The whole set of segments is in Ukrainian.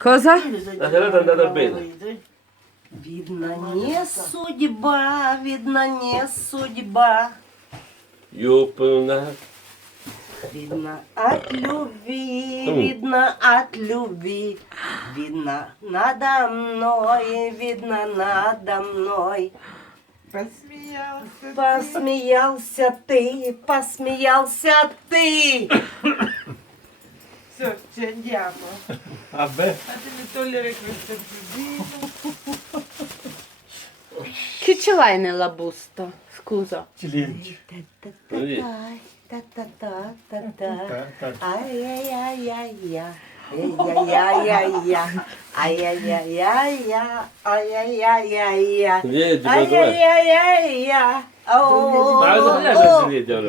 Cosa? La serata è andata bene. Видно, не судьба, видно, не судьба. Юпна. Видно от любви, видно от любви. Видно надо мной, видно надо мной. Посмеялся ты, посмеялся ты. Все, ci andiamo. Vabbè. Fatemi togliere questo giubbino. Chi ce l'hai nella busta? Scusa. Ciliegie. Ai ai ai ai ai. Ai ai ai ai ai. Ai ai ai ai ai. Ai ai ai ai ai. Ciliegie, Ai dov'è? ai ai ai ai.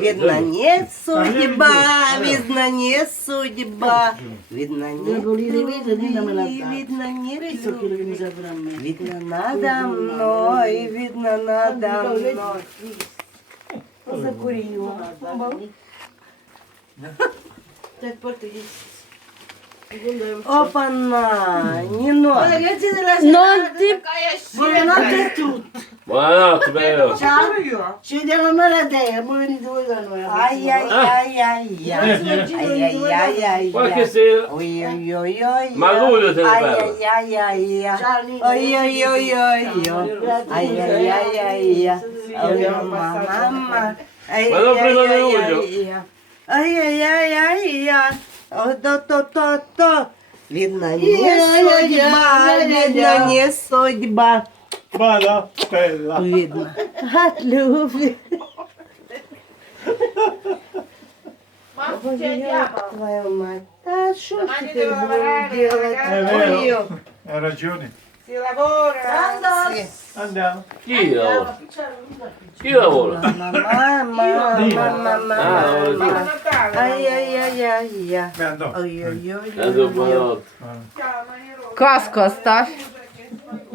Видно, не судьба, видно, не судьба, видно, не любви, видно, не любви, видно, надо мной, видно, надо мной. Закурила. Опа-на, не надо. Non ti... Buonanotte Buonanotte, bello. Ci vediamo malattia, poi venite voi da noi. Ai ai ai ai ai. Ai ai ai ai Qualche ai. sera. Oi oi oi oi. Ma luglio se ne Ai parla. ai ai ai ai. Oi oi oi oi. Ai ai ai ai ai. Oh mamma. Ma non prima di luglio. Ai ai ai ai ai. Oh то. Видно, не судьба, видно, не судьба. Ma no, bella. Видно. От любви. Ma ci andiamo. Твою мать. Да что ж Domani теперь devo будем lavorare, делать? ragazzi. Ой, Hai ragione. Si lavora. Andiamo. Chi lavora? Chi lavora? Mamma. Buon Natale. Ai ai ai ai ai. Andò. Ой, ой, ой, Buonanotte. Ciao, Maniero. Каску оставь. Scusa che